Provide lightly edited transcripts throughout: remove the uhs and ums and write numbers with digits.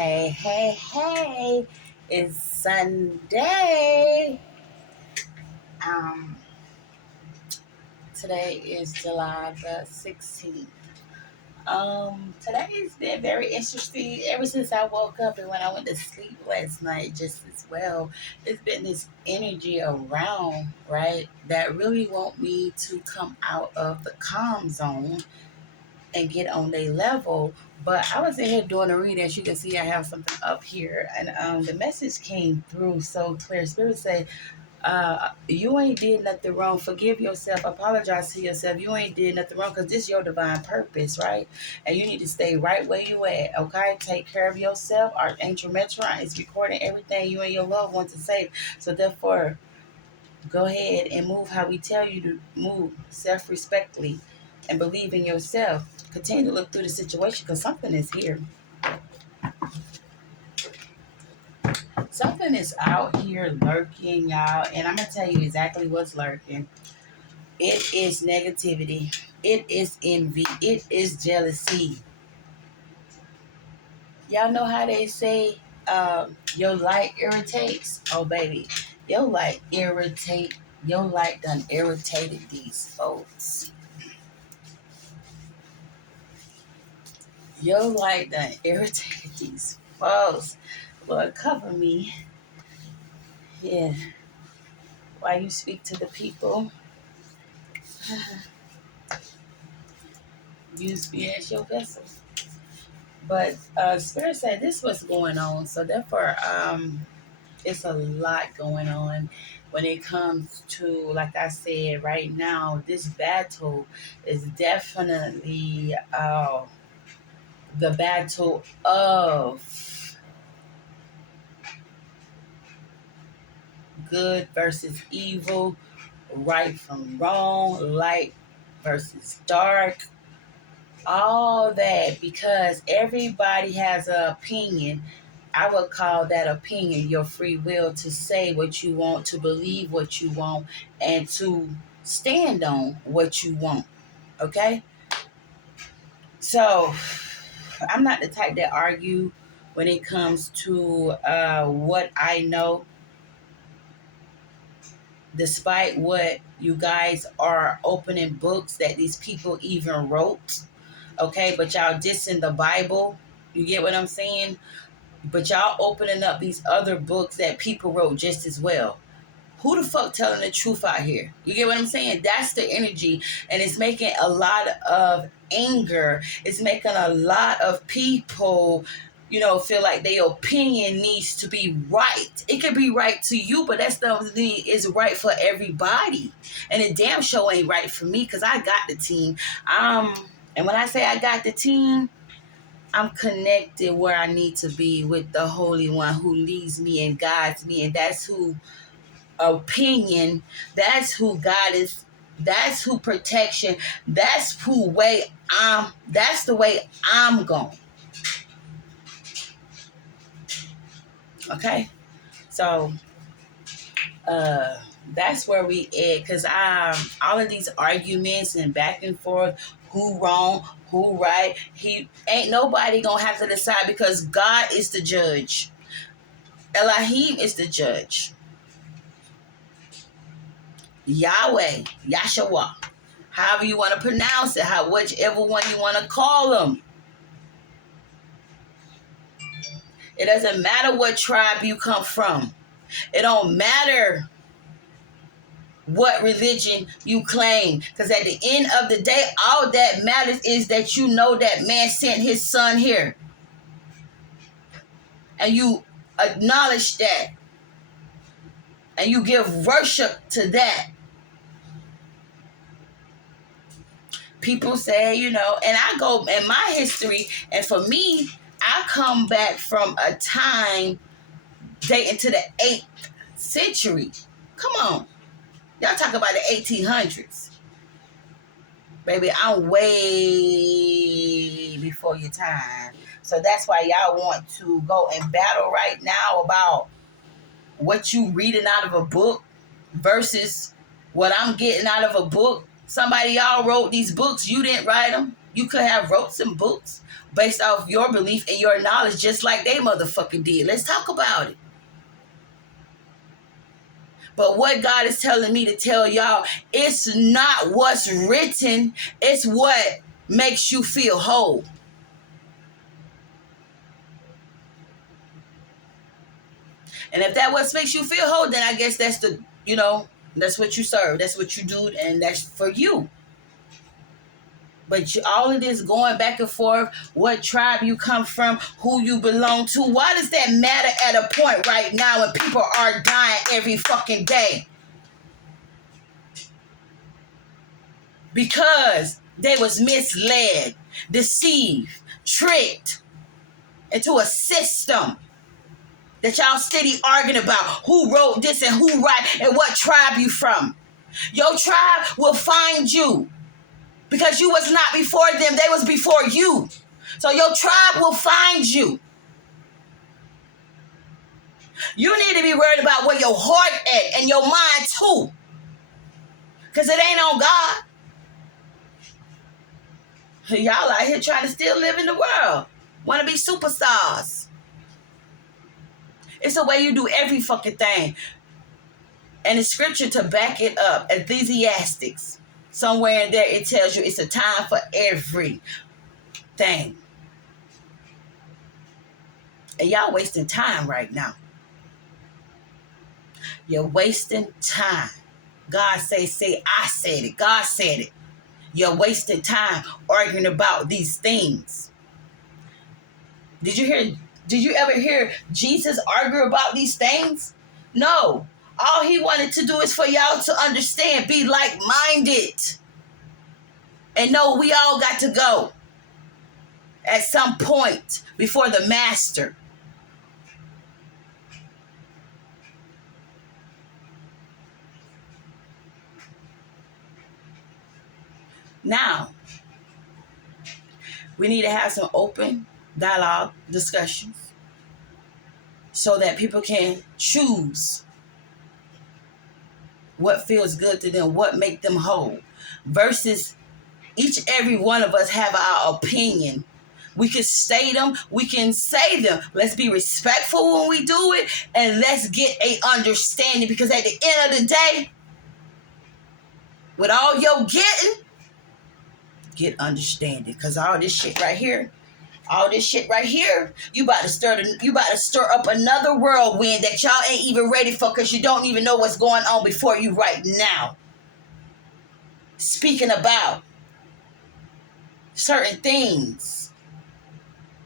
Hey, it's Sunday. Um, Today is July the 16th. Today's been very interesting ever since I woke up and when I went to sleep last night, just as well. It's been this energy around, right, that really want me to come out of the calm zone and get on their level. But I was in here doing a reading. As you can see, I have something up here, and the message came through so clear. Spirit said, "You ain't did nothing wrong. Forgive yourself. Apologize to yourself. You ain't did nothing wrong because this is your divine purpose, right? And you need to stay right where you at. Okay, take care of yourself. Archangel Metron is recording everything you and your loved ones to say. So therefore, go ahead and move how we tell you to move, self-respectfully, and believe in yourself. Continue to look through the situation because something is here. Something is out here lurking, y'all, and I'm gonna tell you exactly what's lurking. It is negativity. It is envy. It is jealousy. Y'all know how they say your light irritates? Oh, baby, your light irritate. Your light done irritated these folks. Your light done irritated these folks. Lord, cover me. Yeah. While you speak to the people, use me as your vessel. But Spirit said this was going on. So therefore, it's a lot going on when it comes to, like I said, right now, this battle is definitely the battle of good versus evil, right from wrong, light versus dark, all that, because everybody has an opinion. I would call that opinion your free will to say what you want, to believe what you want, and to stand on what you want. Okay? So, I'm not the type that argue when it comes to what I know, despite what you guys are opening books that these people even wrote. Okay? But y'all dissing the Bible. You get what I'm saying? But y'all opening up these other books that people wrote just as well. Who the fuck telling the truth out here? You get what I'm saying? That's the energy. And it's making a lot of anger. It's making a lot of people, feel like their opinion needs to be right. It could be right to you, but that's the is right for everybody. And the damn show ain't right for me because I got the team. And when I say I got the team, I'm connected where I need to be with the Holy One who leads me and guides me. And that's who opinion, that's who God is, that's who protection, that's that's the way I'm going. Okay? So, that's where we at, because all of these arguments and back and forth, who wrong, who right, he ain't nobody gonna have to decide because God is the judge. Elohim is the judge. Yahweh, Yahshua, however you want to pronounce it, whichever one you want to call them. It doesn't matter what tribe you come from. It don't matter what religion you claim. Because at the end of the day, all that matters is that you know that man sent his son here. And you acknowledge that. And you give worship to that. People say, and I go in my history, and for me, I come back from a time dating to the 8th century. Come on. Y'all talk about the 1800s. Baby, I'm way before your time. So that's why y'all want to go and battle right now about what you reading out of a book versus what I'm getting out of a book. Somebody y'all wrote these books. You didn't write them. You could have wrote some books based off your belief and your knowledge, just like they motherfucking did. Let's talk about it. But what God is telling me to tell y'all, it's not what's written, it's what makes you feel whole. And if that what makes you feel whole, then I guess that's that's what you serve. That's what you do, and that's for you. But all of this going back and forth, what tribe you come from, who you belong to, why does that matter at a point right now when people are dying every fucking day? Because they was misled, deceived, tricked into a system that y'all steady arguing about who wrote this and who write and what tribe you from. Your tribe will find you because you was not before them. They was before you. So your tribe will find you. You need to be worried about where your heart at and your mind too. Because it ain't on God. Y'all out here trying to still live in the world. Want to be superstars. It's the way you do every fucking thing. And the scripture to back it up, Ecclesiastes, somewhere in there it tells you it's a time for everything. And y'all wasting time right now. You're wasting time. God say, I said it. God said it. You're wasting time arguing about these things. Did you ever hear Jesus argue about these things? No. All he wanted to do is for y'all to understand, be like-minded, and know we all got to go at some point before the master. Now, we need to have some open dialogue discussions so that people can choose what feels good to them, what make them whole, versus each and every one of us have our opinion. We can state them, we can say them. Let's be respectful when we do it, and let's get a understanding, because at the end of the day, with all your getting, get understanding. Because all this shit right here, you about to stir up another whirlwind that y'all ain't even ready for, because you don't even know what's going on before you right now. Speaking about certain things,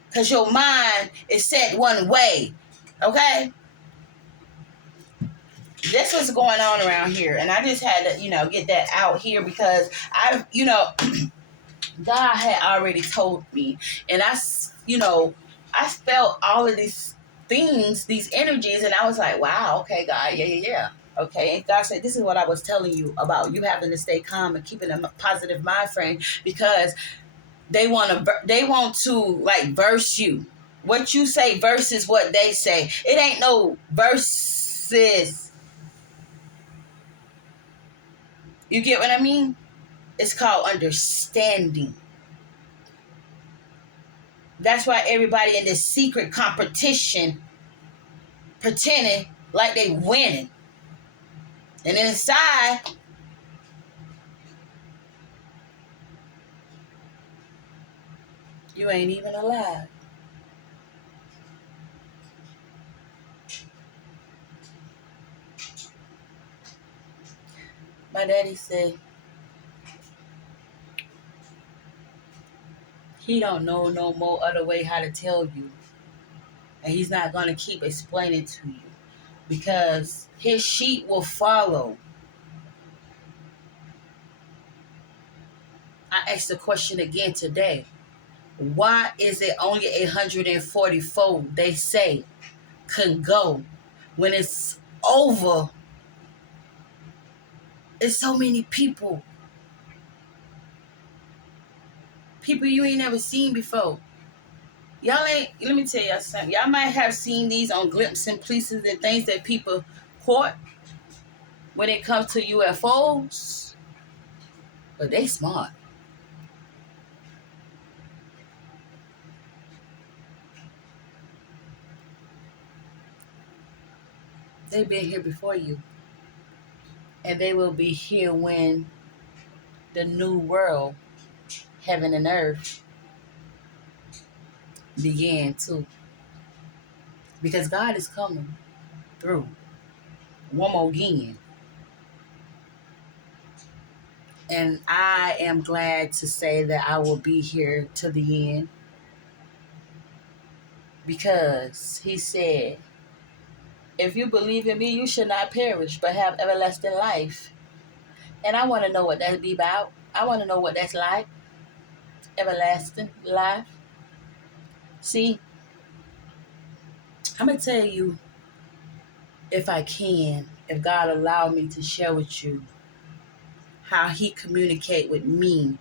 because your mind is set one way, okay? That's what's going on around here, and I just had to, get that out here, because God had already told me, and I felt all of these things, these energies, and I was like, wow, okay, God, yeah. Okay, and God said, this is what I was telling you about you having to stay calm and keeping a positive mind frame, because they want to like verse you. What you say versus what they say. It ain't no verses. You get what I mean? It's called understanding. That's why everybody in this secret competition pretending like they winning. And then inside, you ain't even alive. My daddy said he don't know no more other way how to tell you. And he's not going to keep explaining to you, because his sheep will follow. I asked the question again today. Why is it only 144 they say can go when it's over? It's so many people you ain't never seen before. Let me tell y'all something. Y'all might have seen these on glimpses and pieces and things that people caught when it comes to UFOs, but they smart. They've been here before you. And they will be here when the new world, heaven and earth, began too. Because God is coming through. One more again. And I am glad to say that I will be here to the end. Because he said, if you believe in me, you should not perish, but have everlasting life. And I want to know what that be about. I want to know what that's like. Everlasting life. See, I'm going to tell you, if I can, if God allow me to share with you how he communicate with me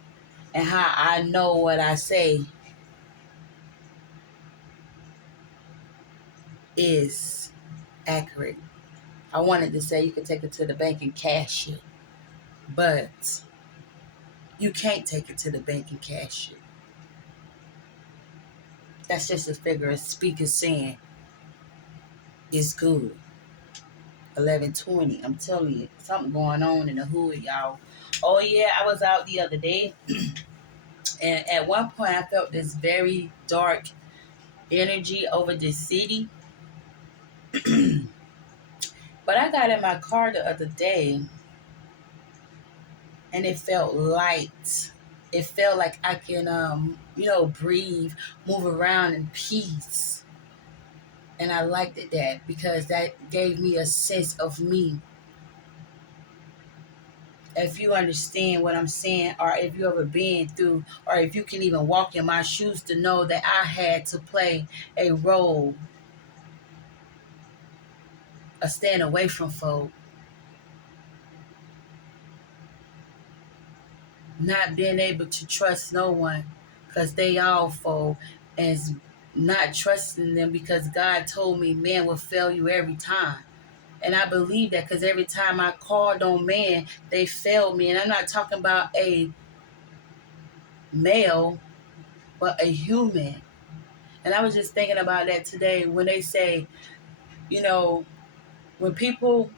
and how I know what I say is accurate. I wanted to say you could take it to the bank and cash it, but you can't take it to the bank and cash it. That's just a figure of speaking saying it's good. 11:20. I'm telling you, something going on in the hood, y'all. Oh yeah, I was out the other day, and at one point I felt this very dark energy over this city. But I got in my car the other day, and it felt light. It felt like I can, breathe, move around in peace. And I liked that because that gave me a sense of me. If you understand what I'm saying, or if you ever been through, or if you can even walk in my shoes to know that I had to play a role of staying away from folk, not being able to trust no one because they all folk, and not trusting them because God told me man will fail you every time. And I believe that because every time I called on man, they failed me. And I'm not talking about a male, but a human. And I was just thinking about that today when they say, when people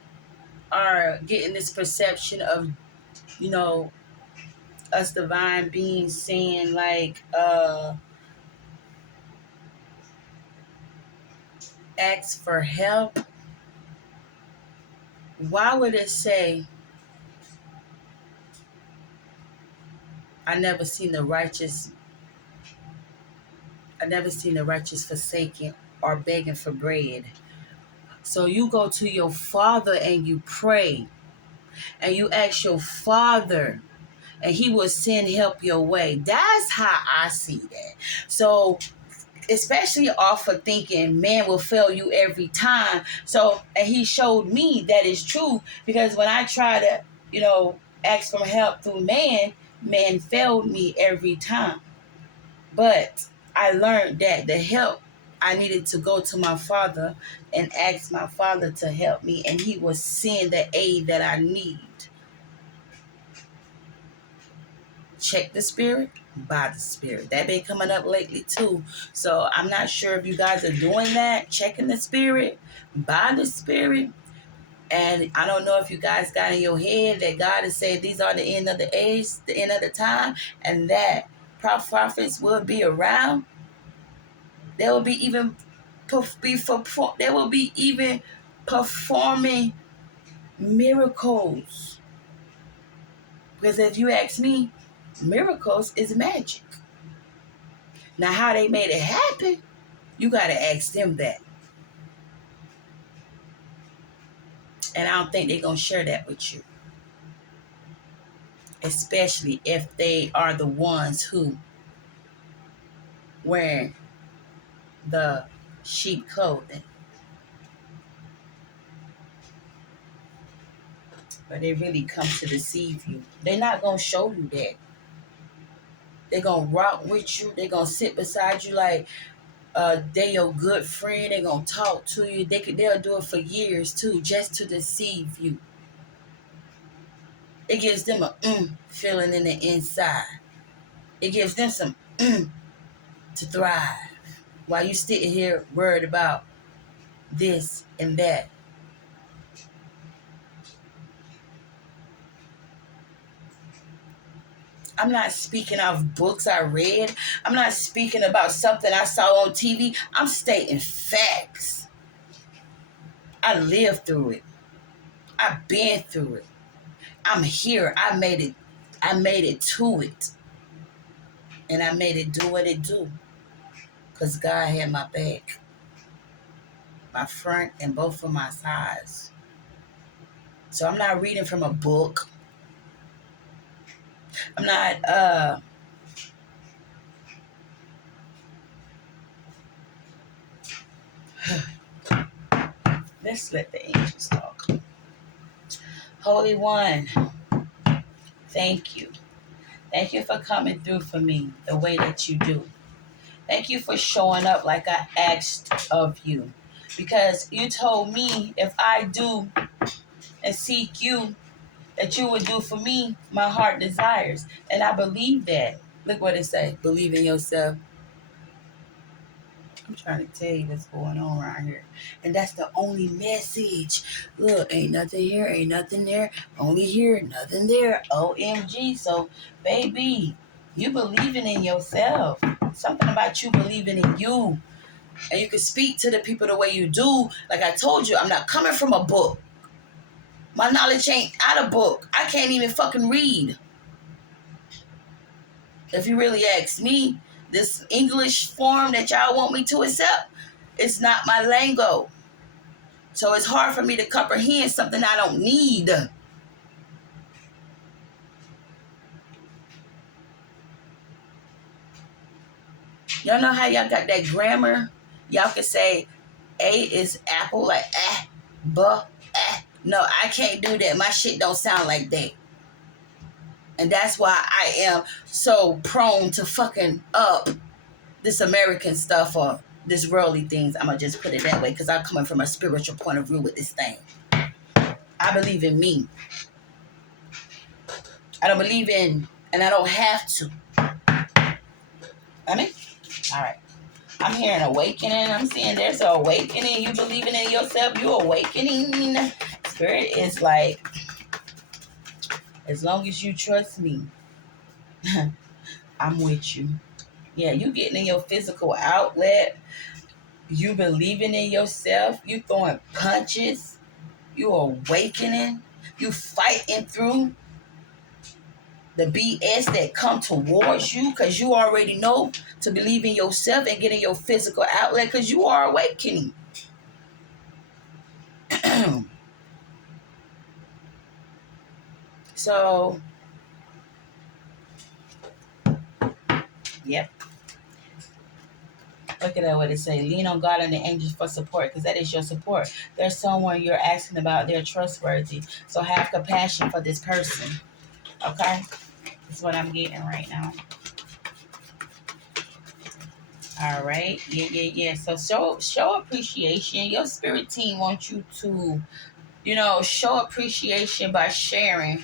are getting this perception of, you know, us divine beings saying like, ask for help, why would it say, I never seen the righteous, forsaken or begging for bread? So you go to your father and you pray and you ask your father and he will send help your way. That's how I see that. So especially off of thinking man will fail you every time. So, and he showed me that is true because when I try to, ask for help through man failed me every time. But I learned that the help, I needed to go to my father and ask my father to help me, and he will send the aid that I need. Check the spirit, by the spirit. That been coming up lately too. So I'm not sure if you guys are doing that, checking the spirit, by the spirit. And I don't know if you guys got in your head that God has said these are the end of the age, the end of the time, and that prophets will be around. They will be even they will be even performing miracles. Because if you ask me, miracles is magic. Now, how they made it happen, you got to ask them that. And I don't think they're going to share that with you. Especially if they are the ones who wear the sheep clothing. But they really come to deceive you. They're not going to show you that. They're going to rock with you. They're going to sit beside you like they your good friend. They're going to talk to you. They'll do it for years too, just to deceive you. It gives them a feeling in the inside. It gives them some to thrive. While you sitting here worried about this and that. I'm not speaking of books I read. I'm not speaking about something I saw on TV. I'm stating facts. I lived through it. I've been through it. I'm here. I made it. I made it to it. And I made it do what it do. Because God had my back, my front, and both of my sides. So I'm not reading from a book. I'm not let's let the angels talk. Holy One, thank you. Thank you for coming through for me the way that you do. Thank you for showing up like I asked of you. Because you told me if I do and seek you, that you would do for me my heart desires. And I believe that. Look what it says. Believe in yourself. I'm trying to tell you what's going on around here. And that's the only message. Look, ain't nothing here, ain't nothing there. Only here, nothing there. OMG. So, baby, you believing in yourself. Something about you believing in you. And you can speak to the people the way you do. Like I told you, I'm not coming from a book. My knowledge ain't out of book. I can't even fucking read. If you really ask me, this English form that y'all want me to accept, it's not my lingo. So it's hard for me to comprehend something I don't need. Y'all know how y'all got that grammar? Y'all can say A is apple, like buh, No, I can't do that. My shit don't sound like that. And that's why I am so prone to fucking up this American stuff or this worldly things. I'm going to just put it that way because I'm coming from a spiritual point of view with this thing. I believe in me. I don't believe in, and I don't have to. I mean, all right. I'm hearing awakening. I'm seeing there's an awakening. You believing in yourself. You awakening. Spirit is like, as long as you trust me, I'm with you. Yeah, you getting in your physical outlet. You believing in yourself. You throwing punches. You awakening. You fighting through the BS that come towards you because you already know to believe in yourself and get in your physical outlet because you are awakening. So, yep. Look at that, what it say. Lean on God and the angels for support because that is your support. There's someone you're asking about. They're trustworthy. So have compassion for this person. Okay? That's what I'm getting right now. All right. Yeah. So show appreciation. Your spirit team wants you to, show appreciation by sharing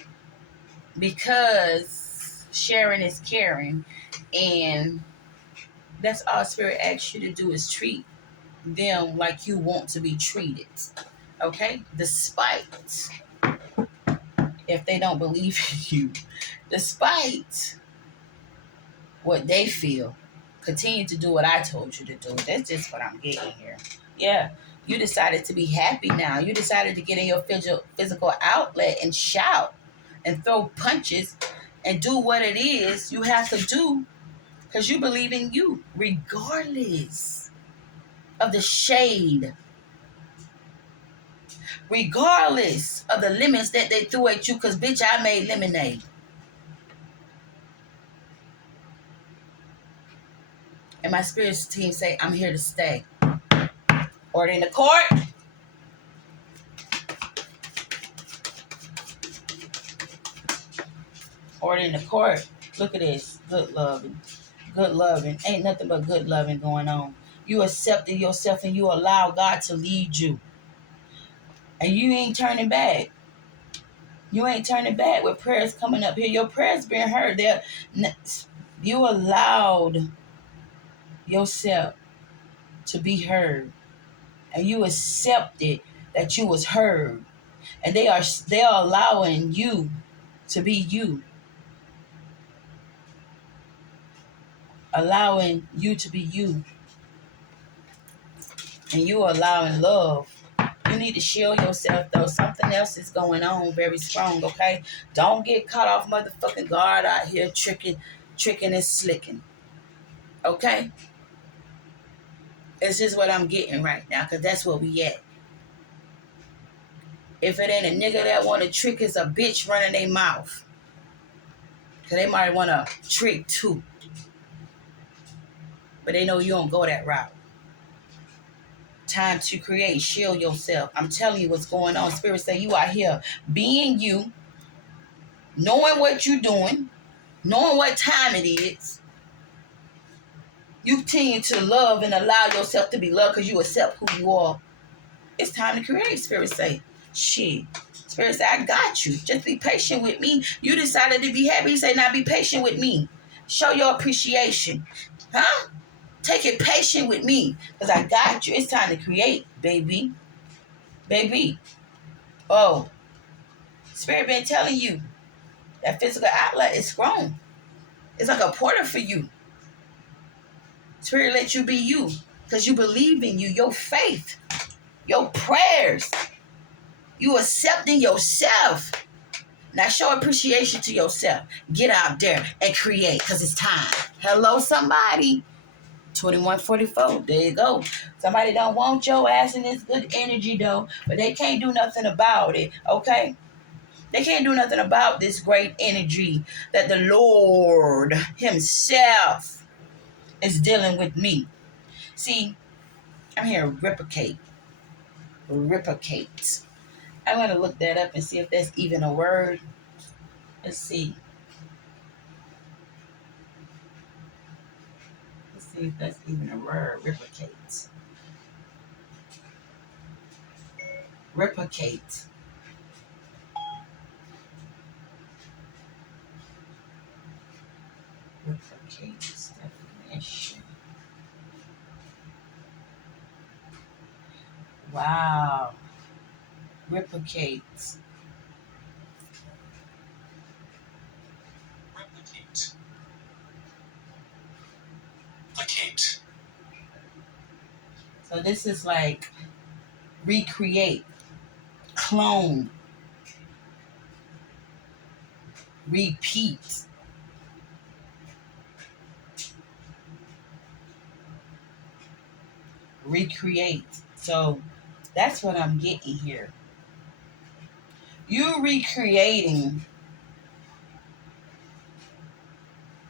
because sharing is caring. And that's all spirit asks you to do is treat them like you want to be treated. Okay? Despite if they don't believe in you, despite what they feel, continue to do what I told you to do. That's just what I'm getting here. Yeah. You decided to be happy now. You decided to get in your physical outlet and shout and throw punches and do what it is you have to do because you believe in you, regardless of the shade, regardless of the lemons that they threw at you because, bitch, I made lemonade. And my spirits team say, I'm here to stay. Order in the court. Order in the court. Look at this. Good loving. Good loving. Ain't nothing but good loving going on. You accepted yourself and you allow God to lead you. And you ain't turning back. You ain't turning back with prayers coming up here. Your prayers being heard. You allowed yourself to be heard. And you accepted that you was heard. And they are allowing you to be you. allowing you to be you, and you allowing love. You need to shield yourself, though. Something else is going on very strong, okay? Don't get caught off motherfucking guard out here tricking and slicking, okay? It's just what I'm getting right now, because that's where we at. If it ain't a nigga that want to trick, it's a bitch running their mouth. Because they might want to trick too. But they know you don't go that route. Time to create. Shield yourself. I'm telling you what's going on. Spirit say you out here being you, knowing what you're doing, knowing what time it is. You continue to love and allow yourself to be loved because you accept who you are. It's time to create, Spirit say. Shit. Spirit say, I got you. Just be patient with me. You decided to be happy. You say, now be patient with me. Show your appreciation. Huh? Take it patient with me because I got you. It's time to create, baby. Baby. Oh. Spirit been telling you that physical outlet is grown. It's like a portal for you. Spirit let you be you because you believe in you, your faith, your prayers. You accepting yourself. Now show appreciation to yourself. Get out there and create because it's time. Hello, somebody. 2144. There you go. Somebody don't want your ass in this good energy, though, but they can't do nothing about it, okay? They can't do nothing about this great energy that the Lord himself is dealing with me. See, I'm here to replicate. Replicate. I'm going to look that up and see if that's even a word. Let's see. Let's see if that's even a word. Replicate. Replicate. Replicate definition. Wow. Replicate. Replicate. Replicate. So this is like recreate, clone, repeat. Recreate. So that's what I'm getting here. You recreating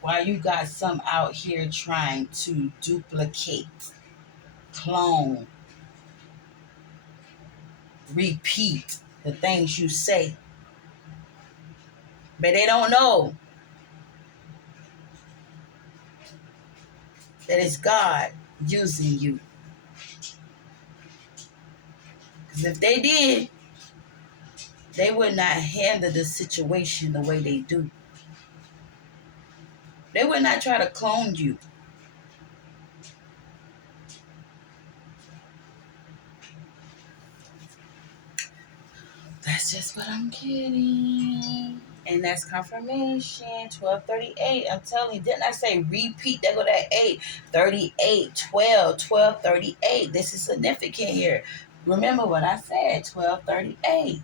while you got some out here trying to duplicate, clone, repeat the things you say. But they don't know that it's God using you. Because if they did, they would not handle the situation the way they do. They would not try to clone you. That's just what I'm getting. And that's confirmation. 1238. I'm telling you, didn't I say repeat? There go that 8. 38, 12, 1238. This is significant here. Remember what I said, 1238.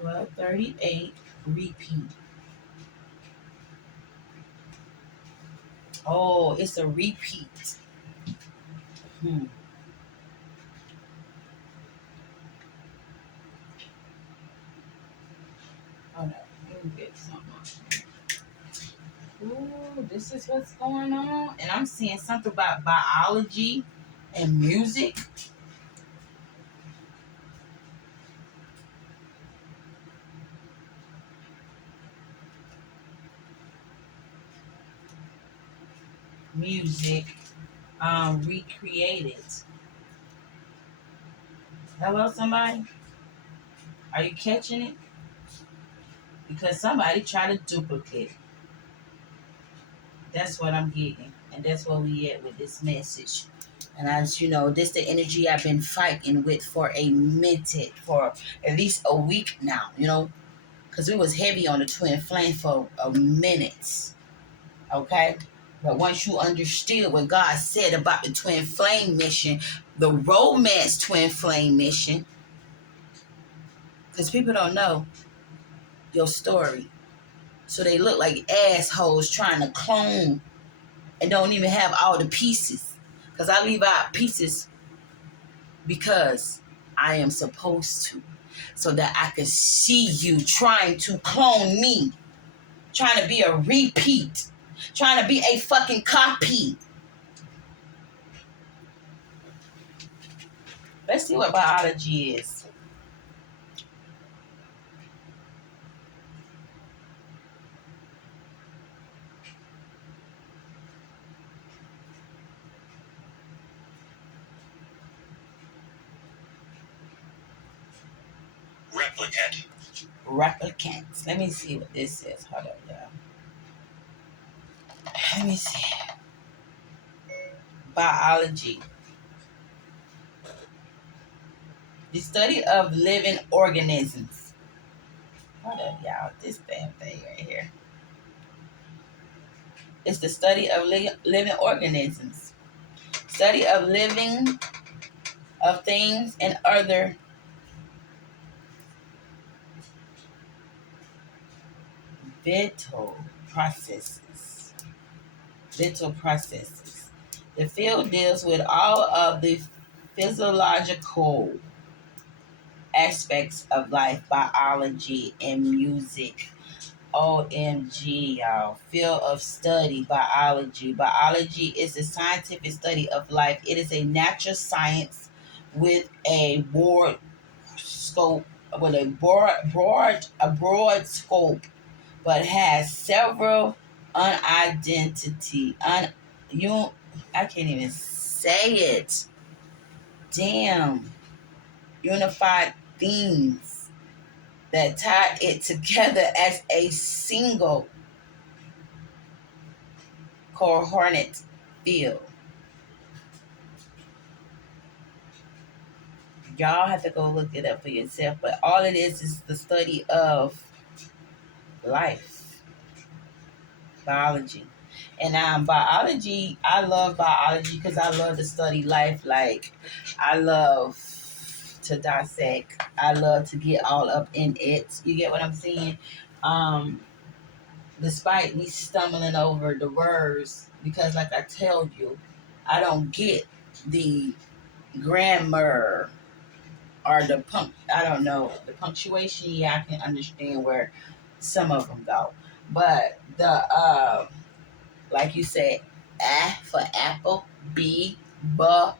1238, repeat. Oh, it's a repeat. Hold up. Let me get something. Ooh, this is what's going on. And I'm seeing something about biology and music. Music recreated. Hello, somebody? Are you catching it? Because somebody tried to duplicate. That's what I'm getting. And that's where we at with this message. And as you know, this the energy I've been fighting with for a minute, for at least a week now, because we was heavy on the twin flame for a minute. Okay? But once you understood what God said about the twin flame mission, the romance twin flame mission, because people don't know your story. So they look like assholes trying to clone and don't even have all the pieces. Because I leave out pieces because I am supposed to. So that I can see you trying to clone me. Trying to be a repeat. Trying to be a fucking copy. Let's see what biology is. Replicant. Replicants. Let me see what this is. Hold up, y'all. Let me see. Biology. The study of living organisms. Hold up, y'all. This damn thing right here. It's the study of living organisms. Study of living of things and other vital processes. Vital processes. The field deals with all of the physiological aspects of life, biology, and music. OMG, y'all. Field of study, biology. Biology is the scientific study of life. It is a natural science with a broad scope, with a broad scope, but has several unidentity. I can't even say it. Damn. Unified themes that tie it together as a single coherent field. Y'all have to go look it up for yourself, but all it is the study of life, biology. And biology, I love biology because I love to study life. Like, I love to dissect. I love to get all up in it. You get what I'm saying? Um, Despite me stumbling over the words, because like I tell you, I don't get the grammar or I don't know, the punctuation. Yeah, I can understand where some of them go, but the like you said, A for apple, B, buh,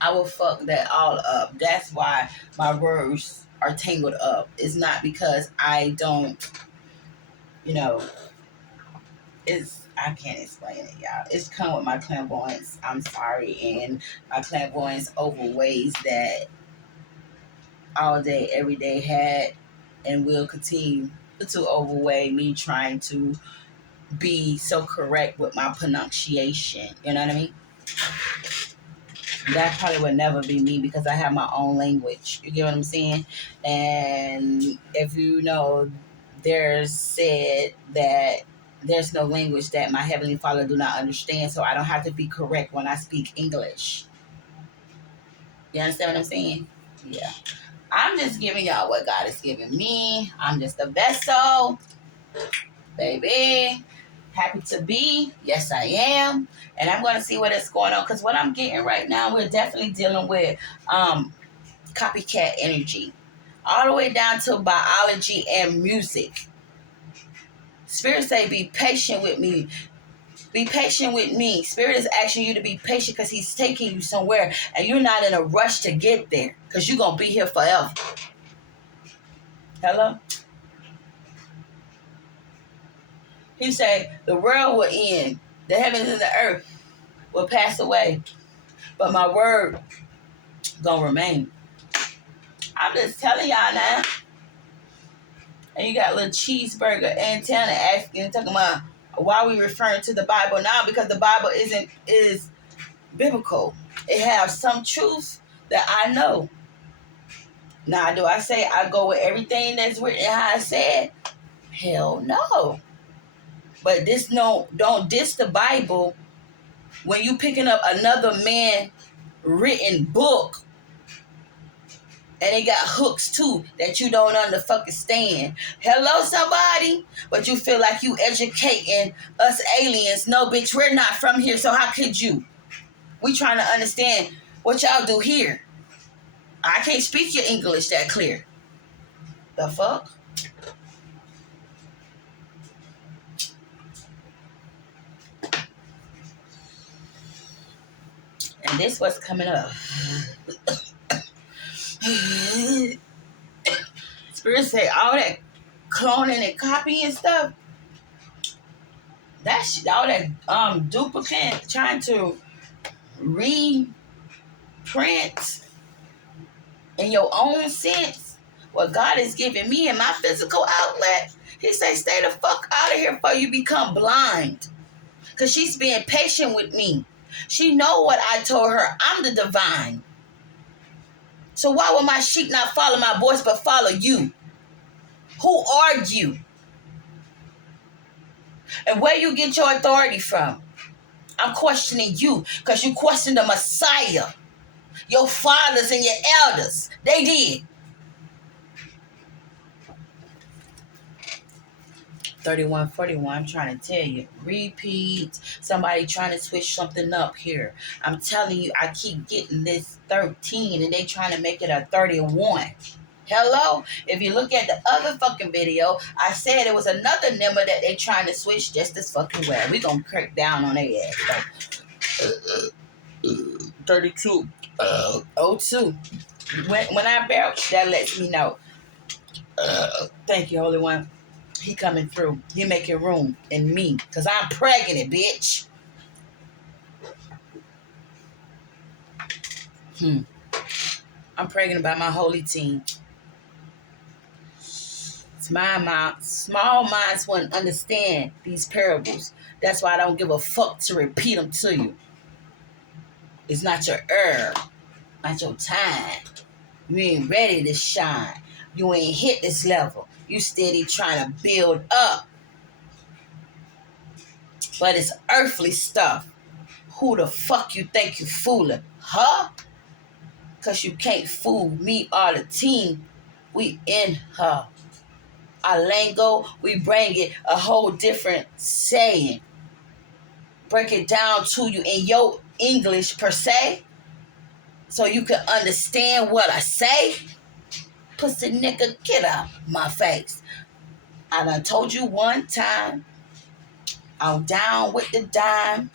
I will fuck that all up. That's why my words are tangled up. It's not because I don't, you know, I can't explain it, y'all. It's come with my clairvoyance. I'm sorry, and my clairvoyance overweighs that all day, every day had, and will continue to overweigh me trying to be so correct with my pronunciation. You know what I mean? That probably would never be me because I have my own language. You get what I'm saying? And if you know, there's said that there's no language that my Heavenly Father do not understand, so I don't have to be correct when I speak English. You understand what I'm saying? Yeah. I'm just giving y'all what God is giving me. I'm just a vessel, baby. Happy to be. Yes, I am. And I'm going to see what is going on. Because what I'm getting right now, we're definitely dealing with copycat energy. All the way down to biology and music. Spirit say, be patient with me. Be patient with me. Spirit is asking you to be patient because he's taking you somewhere. And you're not in a rush to get there. Because you're going to be here forever. Hello? He said, the world will end. The heavens and the earth will pass away. But my word gonna remain. I'm just telling y'all now. And you got a little cheeseburger antenna asking, talking about why we referring to the Bible now, because the Bible is biblical. It has some truth that I know. Now, do I say I go with everything that's written how I said? Hell no. But don't diss the Bible when you picking up another man written book and it got hooks too that you don't understand. Hello, somebody? But you feel like you educating us aliens. No, bitch, we're not from here, so how could you? We trying to understand what y'all do here. I can't speak your English that clear. The fuck? And this what's coming up. Spirit say all that cloning and copying stuff. That shit, all that duplicate, trying to reprint in your own sense what God is giving me in my physical outlet. He say, stay the fuck out of here before you become blind. Because she's being patient with me. She know what I told her. I'm the divine. So why would my sheep not follow my voice but follow you? Who are you? And where you get your authority from? I'm questioning you because you questioned the Messiah. Your fathers and your elders. They did. 3141, I'm trying to tell you. Repeat. Somebody trying to switch something up here. I'm telling you, I keep getting this 13 and they trying to make it a 31. Hello? If you look at the other fucking video, I said it was another number that they trying to switch just this fucking way. We gonna crack down on their ass. 32. 02. When I belch, that lets me know. Thank you, Holy One. He coming through. He making room in me. Because I'm pregnant, bitch. I'm pregnant by my holy team. Small minds wouldn't understand these parables. That's why I don't give a fuck to repeat them to you. It's not your herb. Not your time. You ain't ready to shine. You ain't hit this level. You steady trying to build up. But it's earthly stuff. Who the fuck you think you fooling? Huh? Because you can't fool me or the team. We in her. Our lingo, we bring it a whole different saying. Break it down to you in your English per se. So you can understand what I say. Pussy nigga, get out my face. I done told you one time. I'm down with the dime.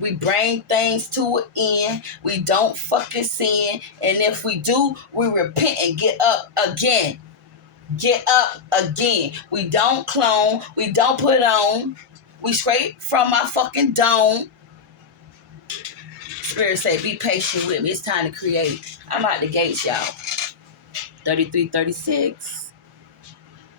We bring things to an end. We don't fucking sin. And if we do, we repent and get up again. Get up again. We don't clone. We don't put on. We scrape from my fucking dome. Spirit say, be patient with me. It's time to create. I'm out the gates, y'all. 3336.